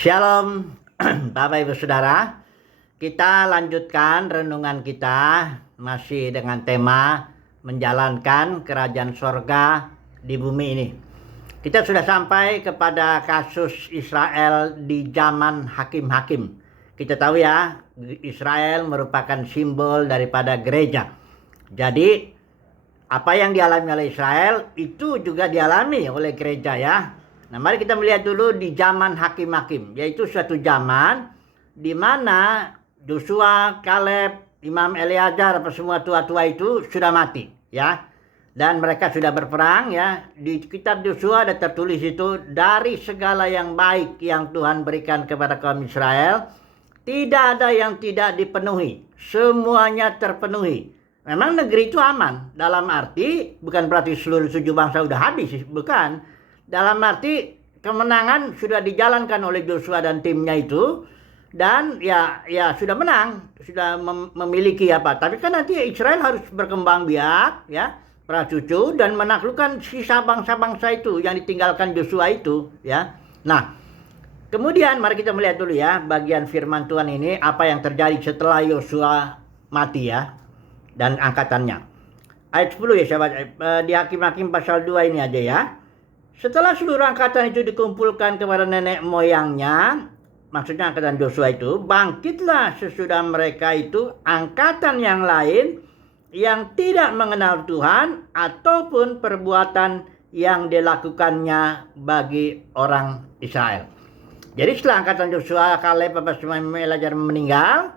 Shalom, Bapak Ibu Saudara. Kita lanjutkan renungan kita masih dengan tema menjalankan kerajaan sorga di bumi ini. Kita sudah sampai kepada kasus Israel di zaman hakim-hakim. Kita tahu ya, Israel merupakan simbol daripada gereja. Jadi, apa yang dialami oleh Israel itu juga dialami oleh gereja ya. Nah, mari kita melihat dulu di zaman hakim-hakim, yaitu suatu zaman di mana Yosua, Kaleb, Imam Eleazar, apa semua tua-tua itu sudah mati ya. Dan mereka sudah berperang ya. Di kitab Yosua ada tertulis itu, dari segala yang baik yang Tuhan berikan kepada kaum Israel, tidak ada yang tidak dipenuhi. Semuanya terpenuhi. Memang negeri itu aman. Dalam arti bukan berarti seluruh 7 bangsa sudah habis, bukan. Dalam arti kemenangan sudah dijalankan oleh Joshua dan timnya itu, dan ya sudah menang, sudah memiliki apa. Tapi kan nanti Israel harus berkembang biak ya, pracucu, dan menaklukkan sisa bangsa-bangsa itu yang ditinggalkan Joshua itu ya. Nah, kemudian mari kita melihat dulu ya bagian firman Tuhan ini, apa yang terjadi setelah Joshua mati ya, dan angkatannya. Ayat 10 ya sahabat, di Hakim-Hakim pasal 2 ini aja ya. Setelah seluruh angkatan itu dikumpulkan kepada nenek moyangnya, maksudnya angkatan Joshua itu, bangkitlah sesudah mereka itu angkatan yang lain yang tidak mengenal Tuhan ataupun perbuatan yang dilakukannya bagi orang Israel. Jadi setelah angkatan Joshua, Kaleb, Imam Eleazar meninggal,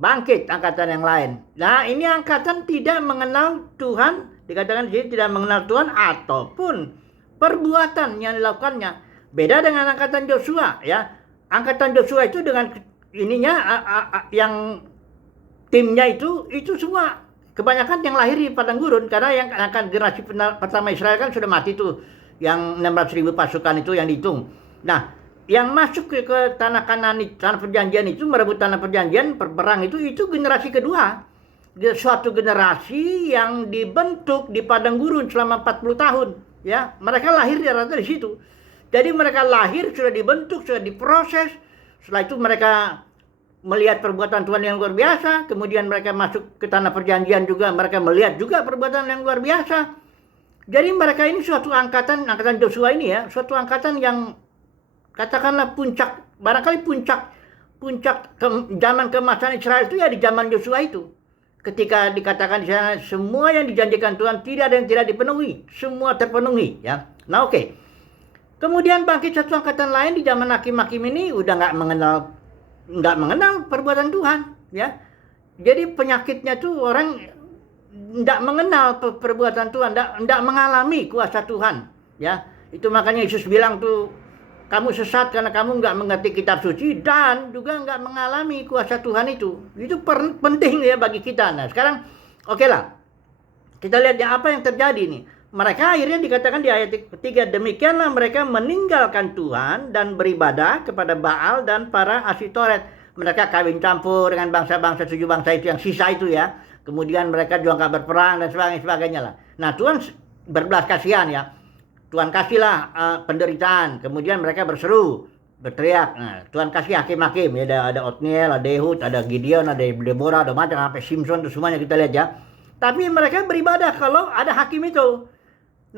bangkit angkatan yang lain. Nah, ini angkatan tidak mengenal Tuhan, dikatakan di sini tidak mengenal Tuhan ataupun perbuatan yang dilakukannya. Beda dengan angkatan Joshua ya. Angkatan Joshua itu dengan ininya yang timnya itu semua kebanyakan yang lahir di padang gurun, karena yang akan generasi pertama Israel kan sudah mati tuh, yang 16.000 pasukan itu yang dihitung. Nah, yang masuk ke tanah Kanaan, tanah perjanjian itu, merebut tanah perjanjian, berperang itu generasi kedua. Suatu generasi yang dibentuk di padang gurun selama 40 tahun. Ya, mereka lahir rata di situ. Jadi mereka lahir sudah dibentuk, sudah diproses. Setelah itu mereka melihat perbuatan Tuhan yang luar biasa. Kemudian mereka masuk ke tanah perjanjian juga, mereka melihat juga perbuatan yang luar biasa. Jadi mereka ini suatu angkatan Joshua ini ya, suatu angkatan yang katakanlah puncak, barangkali puncak zaman keemasan Israel itu ya di zaman Joshua itu. Ketika dikatakan di sana semua yang dijanjikan Tuhan tidak ada yang tidak dipenuhi, semua terpenuhi ya. Nah, oke. Kemudian bangkit satu angkatan lain di zaman hakim-hakim ini udah nggak mengenal perbuatan Tuhan ya. Jadi penyakitnya tuh orang nggak mengenal perbuatan Tuhan, nggak mengalami kuasa Tuhan ya. Itu makanya Yesus bilang tuh, kamu sesat karena kamu nggak mengerti kitab suci dan juga nggak mengalami kuasa Tuhan itu. Itu penting ya bagi kita. Nah, sekarang oke lah. Kita lihat ya apa yang terjadi nih. Mereka akhirnya dikatakan di ayat 3, demikianlah mereka meninggalkan Tuhan dan beribadah kepada Baal dan para Asitoret. Mereka kawin campur dengan bangsa-bangsa 7 bangsa itu yang sisa itu ya. Kemudian mereka juga nggak berperang dan sebagainya lah. Nah, Tuhan berbelas kasihan ya. Tuhan kasihlah penderitaan. Kemudian mereka berseru, berteriak. Nah, Tuhan kasih hakim-hakim ya, ada Otniel, ada Ehud, ada Gideon, ada Deborah, ada macam sampai Simpson itu semuanya kita lihat ya. Tapi mereka beribadah kalau ada hakim itu.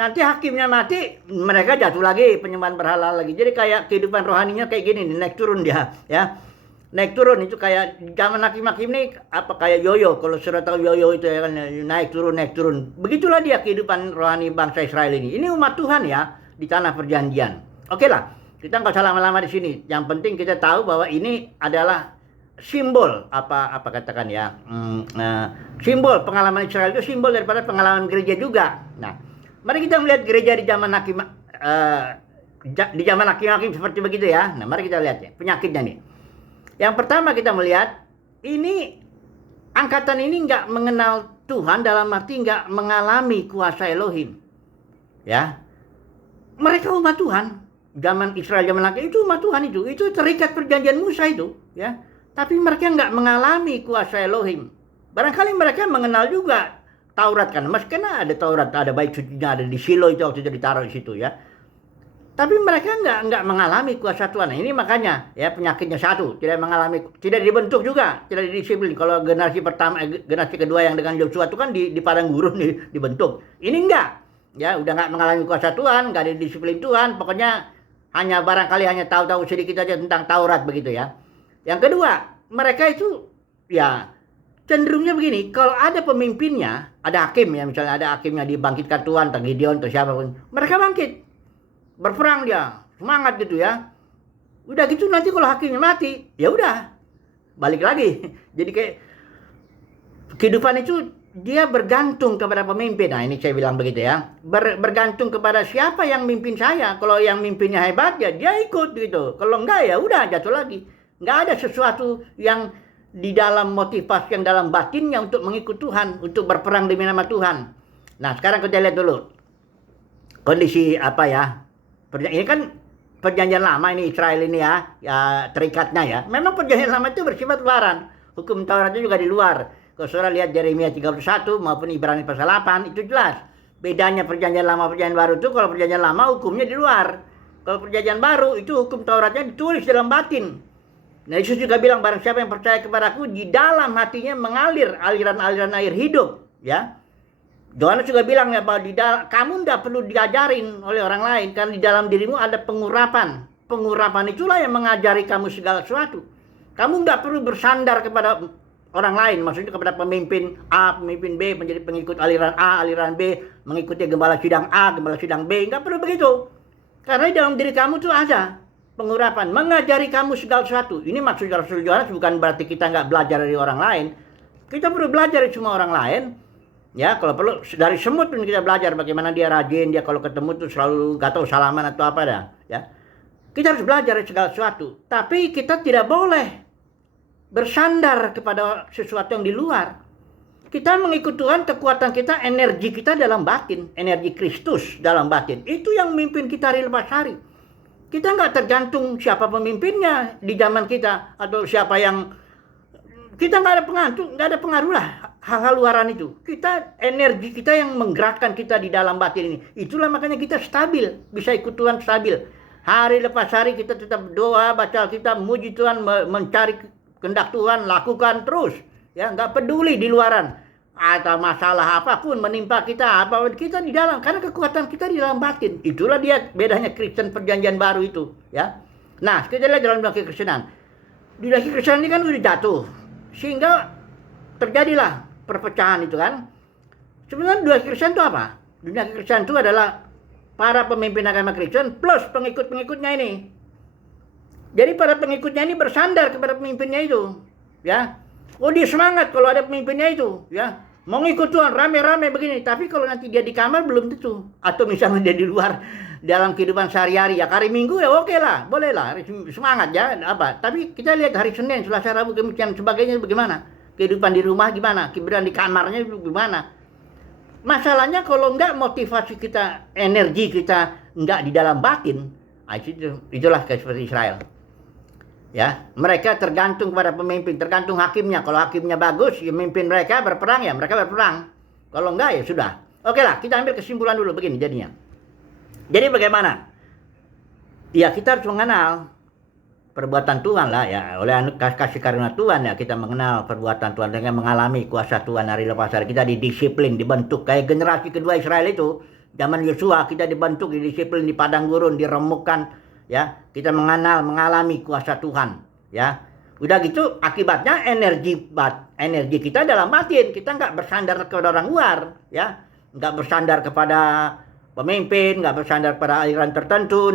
Nanti hakimnya mati, mereka jatuh lagi penyembahan berhala lagi. Jadi kayak kehidupan rohaninya kayak gini, naik turun dia ya. Naik turun itu kayak zaman hakim-hakim ini apa kayak yoyo. Kalau sudah tahu yoyo itu ya kan, naik turun. Begitulah dia kehidupan rohani bangsa Israel ini. Ini umat Tuhan ya di tanah perjanjian. Oke lah, kita nggak usah lama-lama di sini. Yang penting kita tahu bahwa ini adalah simbol apa katakan ya, simbol pengalaman Israel itu simbol daripada pengalaman gereja juga. Nah, mari kita melihat gereja di zaman hakim-hakim seperti begitu ya. Nah, mari kita lihat ya penyakitnya nih. Yang pertama kita melihat, ini angkatan ini nggak mengenal Tuhan, dalam arti nggak mengalami kuasa Elohim. Ya, mereka umat Tuhan. Zaman Israel, zaman laki itu umat Tuhan itu terikat perjanjian Musa itu. Ya, tapi mereka nggak mengalami kuasa Elohim. Barangkali mereka mengenal juga Taurat kan, karena ada Taurat, ada bait sucinya, ada di Silo itu waktu itu ditaruh di situ ya. Tapi mereka nggak mengalami kuasa Tuhan. Nah, ini makanya ya penyakitnya satu, tidak dibentuk juga, tidak didisiplin. Kalau generasi pertama, generasi kedua yang dengan Yosua itu kan di padang gurun dibentuk. Ini enggak, ya udah nggak mengalami kuasa Tuhan, nggak didisiplin Tuhan. Pokoknya barangkali hanya tahu-tahu sedikit aja tentang Taurat begitu ya. Yang kedua, mereka itu ya cenderungnya begini, kalau ada pemimpinnya, ada hakim ya, misalnya ada hakimnya dibangkitkan Tuhan, atau Gideon atau siapapun, mereka bangkit. Berperang dia, semangat gitu ya. Udah gitu nanti kalau hakimnya mati, ya udah balik lagi. Jadi kayak kehidupan itu dia bergantung kepada pemimpin. Nah ini saya bilang begitu ya. Bergantung kepada siapa yang mimpin saya. Kalau yang mimpinnya hebat ya dia ikut gitu. Kalau enggak ya udah jatuh lagi. Enggak ada sesuatu yang di dalam motivasi yang dalam batinnya untuk mengikut Tuhan, untuk berperang demi nama Tuhan. Nah sekarang kita lihat dulu kondisi apa ya. Ini kan perjanjian lama ini Israel ini ya terikatnya ya. Memang perjanjian lama itu bersifat luaran. Hukum Tauratnya juga di luar. Kalau saudara lihat Yeremia 31 maupun Ibrani pasal 8 itu jelas. Bedanya perjanjian lama perjanjian baru itu kalau perjanjian lama hukumnya di luar. Kalau perjanjian baru itu hukum Tauratnya ditulis dalam batin. Nah Yesus juga bilang barang siapa yang percaya kepadaku di dalam hatinya mengalir aliran-aliran air hidup ya. Yohanes juga bilang ya bahwa kamu tidak perlu diajarin oleh orang lain karena di dalam dirimu ada pengurapan. Pengurapan itulah yang mengajari kamu segala sesuatu. Kamu tidak perlu bersandar kepada orang lain, maksudnya kepada pemimpin A, pemimpin B, menjadi pengikut aliran A, aliran B, mengikuti gembala sidang A, gembala sidang B, nggak perlu begitu. Karena di dalam diri kamu tuh ada pengurapan, mengajari kamu segala sesuatu. Ini maksud Rasul Yohanes bukan berarti kita nggak belajar dari orang lain. Kita perlu belajar dari semua orang lain. Ya, kalau perlu dari semut pun kita belajar bagaimana dia rajin, dia kalau ketemu tuh selalu gak tahu salaman atau apa dah, ya. Kita harus belajar dari segala sesuatu, tapi kita tidak boleh bersandar kepada sesuatu yang di luar. Kita mengikut Tuhan, kekuatan kita, energi kita dalam batin, energi Kristus dalam batin. Itu yang memimpin kita hari lepas hari. Kita nggak tergantung siapa pemimpinnya di zaman kita atau siapa yang kita nggak ada pengaruh lah hal-hal luaran itu. Kita energi kita yang menggerakkan kita di dalam batin ini. Itulah makanya kita stabil, bisa ikut Tuhan stabil. Hari lepas hari kita tetap doa, baca Alkitab, memuji Tuhan, mencari kehendak Tuhan, lakukan terus. Ya, nggak peduli di luaran atau masalah apapun menimpa kita, apapun kita di dalam, karena kekuatan kita di dalam batin. Itulah dia bedanya Kristen perjanjian baru itu. Ya. Nah, kita lihat dalam dunia kekristenan. Di dunia kekristenan ini kan udah jatuh. Sehingga terjadilah perpecahan itu kan. Sebenarnya dunia Kristen itu apa? Dunia Kristen itu adalah para pemimpin agama Kristen plus pengikut-pengikutnya ini. Jadi para pengikutnya ini bersandar kepada pemimpinnya itu, ya. Oh dia semangat kalau ada pemimpinnya itu, ya. Mau ngikut Tuhan rame-rame begini. Tapi kalau nanti dia di kamar belum tentu. Atau misalnya dia di luar dalam kehidupan sehari-hari ya hari Minggu ya oke lah, boleh lah semangat ya apa. Tapi kita lihat hari Senin, Selasa, Rabu, Kamis dan sebagainya bagaimana? Kehidupan di rumah gimana? Kehidupan di kamarnya gimana? Masalahnya kalau enggak motivasi kita, energi kita enggak di dalam batin, itulah kayak seperti Israel. Ya, mereka tergantung pada pemimpin, tergantung hakimnya. Kalau hakimnya bagus, ya memimpin mereka berperang ya mereka berperang. Kalau enggak ya sudah. Oke lah, kita ambil kesimpulan dulu begini jadinya. Jadi bagaimana? Ya kita harus mengenal perbuatan Tuhan lah ya. Oleh kasih karunia Tuhan ya kita mengenal perbuatan Tuhan dengan mengalami kuasa Tuhan hari lepas hari. Kita didisiplin, dibentuk kayak generasi kedua Israel itu. Zaman Yosua kita dibentuk, didisiplin di padang gurun, diremukkan ya. Kita mengalami kuasa Tuhan ya. Udah gitu akibatnya energi kita dalam batin. Kita nggak bersandar kepada orang luar ya. Nggak bersandar kepada pemimpin, nggak bersandar pada aliran tertentu.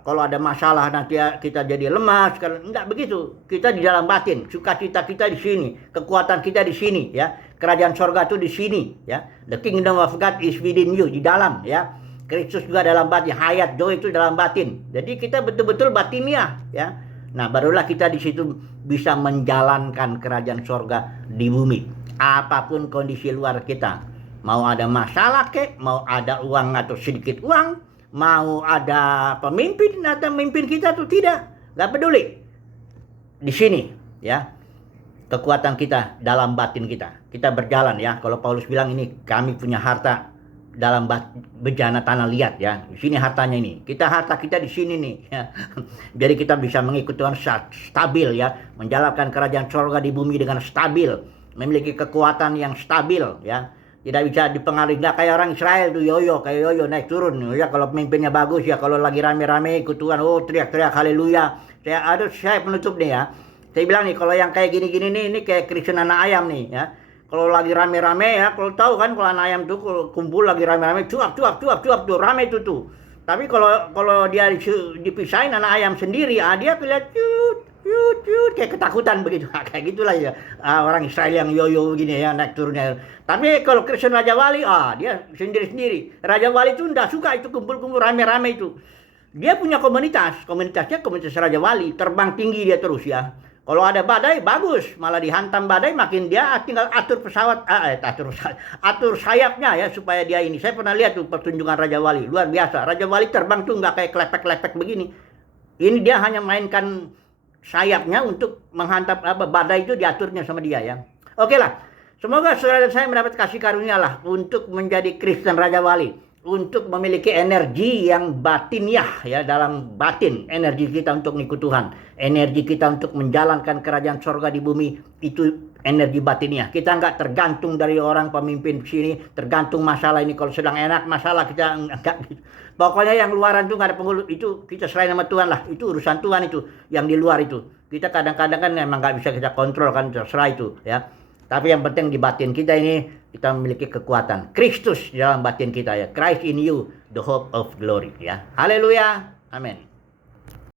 Kalau ada masalah nanti kita jadi lemas, nggak begitu. Kita di dalam batin, sukacita kita di sini, kekuatan kita di sini, ya. Kerajaan sorga itu di sini, ya. The kingdom of God is within you, di dalam, ya. Kristus juga dalam batin, hayat joy itu dalam batin. Jadi kita betul-betul batiniah, ya. Nah, barulah kita di situ bisa menjalankan kerajaan sorga di bumi. Apapun kondisi luar kita. Mau ada masalah kek, mau ada uang atau sedikit uang, mau ada pemimpin atau memimpin kita atau tidak, nggak peduli. Di sini, ya, kekuatan kita dalam batin kita. Kita berjalan ya. Kalau Paulus bilang ini kami punya harta dalam bejana tanah liat ya. Di sini hartanya ini. Harta kita di sini nih ya. Jadi kita bisa mengikuti Tuhan stabil ya, menjalankan kerajaan sorga di bumi dengan stabil, memiliki kekuatan yang stabil ya. Tidak bisa dipengaruhi, nggak kayak orang Israel tuh kayak yoyo naik turun ya. Kalau pemimpinnya bagus ya, kalau lagi rame-rame ikut Tuhan, oh teriak-teriak haleluya. Saya penutup nih ya. Saya bilang nih, kalau yang kayak gini-gini nih, ini kayak Kristen anak ayam nih ya. Kalau lagi rame-rame ya, kalau tahu kan kalau anak ayam tuh kumpul lagi rame-rame, cuap tuh, rame tuh. Tapi kalau dia dipisahin anak ayam sendiri, dia kelihatan cut kayak ketakutan begitu. Kayak gitulah ya. Orang Israel yang yoyo begini ya, naik turunnya. Tapi kalau Kristen Raja Wali, dia sendiri-sendiri. Raja Wali itu enggak suka itu kumpul-kumpul rame-rame itu. Dia punya komunitasnya komunitas Raja Wali, terbang tinggi dia terus ya. Kalau ada badai bagus, malah dihantam badai makin dia tinggal atur sayapnya ya supaya dia ini. Saya pernah lihat tuh pertunjukan Raja Wali, luar biasa. Raja Wali terbang tuh nggak kayak kelepek-kelepek begini. Ini dia hanya mainkan sayapnya untuk menghantam badai itu diaturnya sama dia ya. Oke lah, semoga saudara saya mendapat kasih karunia lah untuk menjadi Kristen Raja Wali. Untuk memiliki energi yang batiniah ya, dalam batin energi kita untuk mengikut Tuhan, energi kita untuk menjalankan kerajaan sorga di bumi, itu energi batiniah. Kita nggak tergantung dari orang pemimpin sini, tergantung masalah ini. Kalau sedang enak masalah kita enggak gitu. Pokoknya yang luaran tuh nggak ada penghulu, itu kita serahin sama Tuhan lah. Itu urusan Tuhan itu, yang di luar itu. Kita kadang-kadang kan memang nggak bisa kita kontrol kan, terserah itu ya. Tapi yang penting di batin kita ini, kita memiliki kekuatan Kristus di dalam batin kita ya. Christ in you, the hope of glory ya. Haleluya. Amin.